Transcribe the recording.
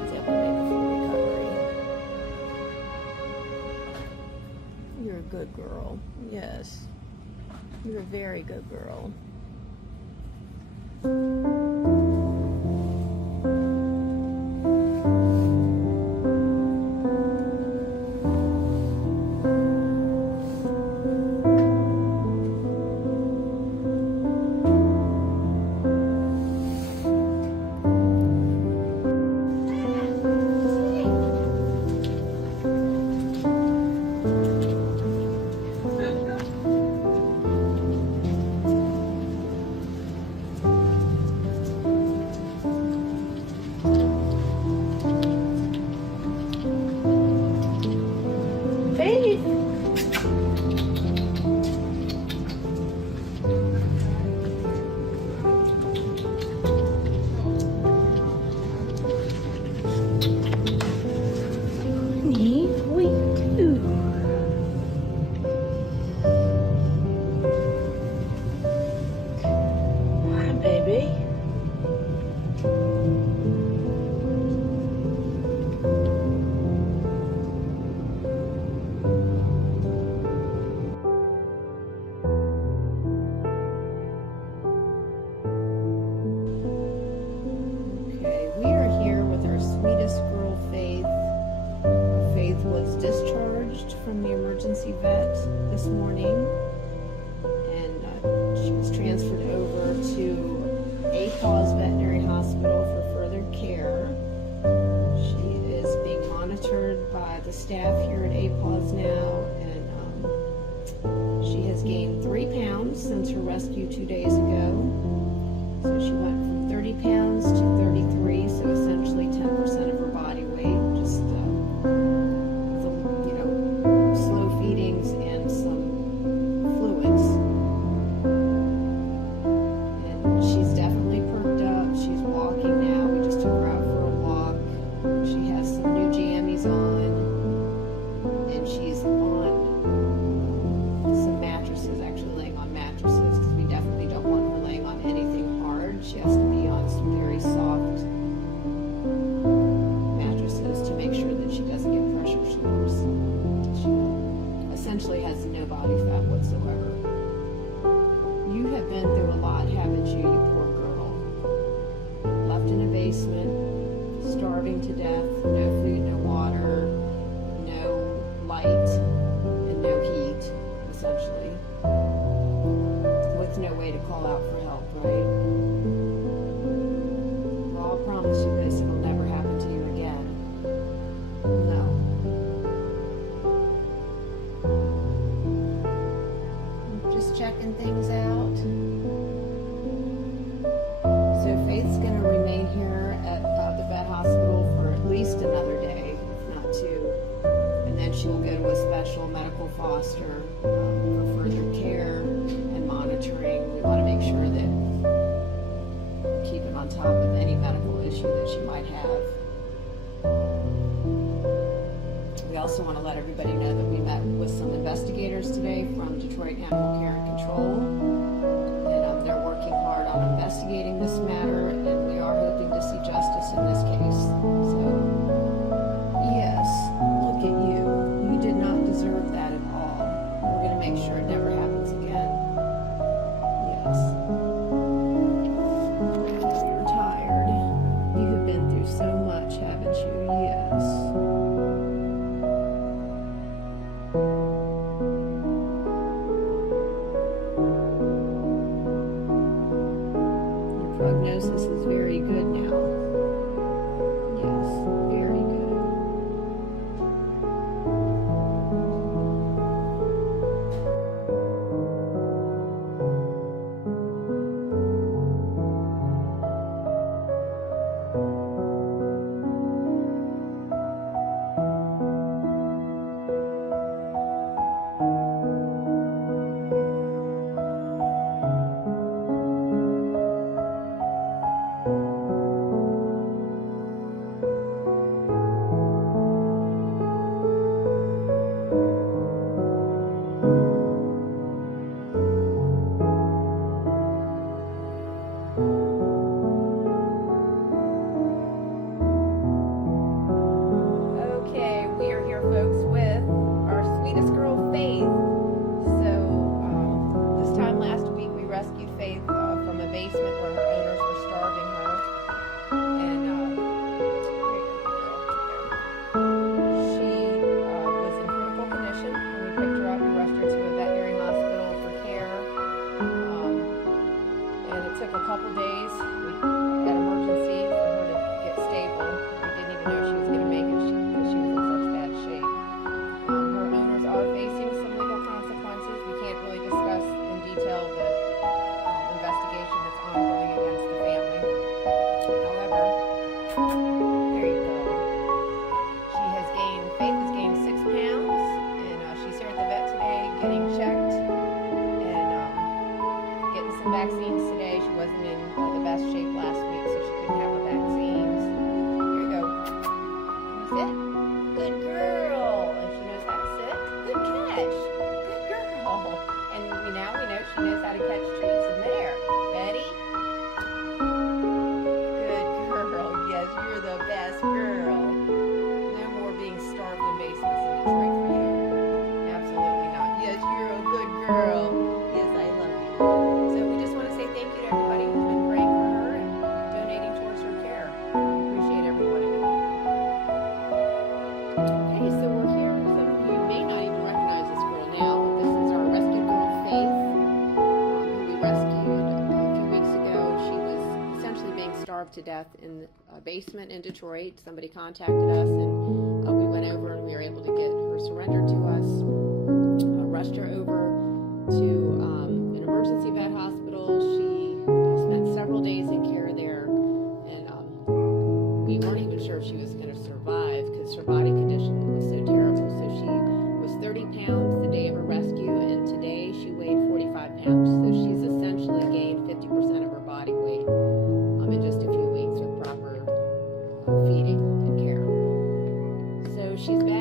she's able to make a full recovery. You're a good girl. Yes. You're a very good girl. Faith. Honey, what you do? Hi, baby. Faith was discharged from the emergency vet this morning, and she was transferred over to Paws Veterinary Hospital for further care. She is being monitored by the staff here at Paws now, and she has gained 3 pounds since her rescue 2 days ago. So she went from 30 pounds to 33, so essentially 10% of her body weight, just slow feedings and some fluids. And she's definitely perked up. She's walking now. We just took her out for a walk. She has some new jammies on, and she's on some mattresses, actually laying on mattresses, because we definitely don't want her laying on anything hard. She has to be on some very soft mattresses to make sure that she doesn't get pressure sores. She essentially has no body fat whatsoever. You have been through a lot, haven't you, you poor girl? Left in a basement, starving to death, no food, no water, no light, and no heat, essentially, with no way to call out for help, right? Well, I'll promise you this, it'll never happen to you again. No. Just checking things out. So Faith's going to remain here at the vet hospital for at least another day, if not 2. And then she will go to a special medical foster for further care and monitoring. We want to make sure that we're keeping on top of any medical issue that she might have. We also want to let everybody know that we met with some investigators today from Detroit Animal Care and Control, and they're working hard on investigating this matter, and we are hoping to see justice in this case. So, yes, look at you. You did not deserve that at all. We're going to make sure it never happens again. Yes. You're tired. You have been through so much, haven't you? Yes. Your prognosis is very good now. Yes, girl. No more being starved in basements in Detroit for you. Absolutely not. Yes, you're a good girl. Yes, I love you. So we just want to say thank you to everybody who's been praying for her and donating towards her care. We appreciate every one of you. Okay, so we're here. Some of you may not even recognize this girl now. This is our rescued girl, Faith, who we rescued a few weeks ago. She was essentially being starved to death in a basement in Detroit. Somebody contacted us, and we went over and we were able to get her surrendered to us. Rushed her over to an emergency vet hospital. She spent several days in care there, and we weren't even sure if she was going to survive because her body condition was so terrible. So she was 30 pounds the day of her rescue, and today she weighed 45 pounds. So she's essentially gained 50% of her body weight in just a few weeks with proper feeding and care. So she's back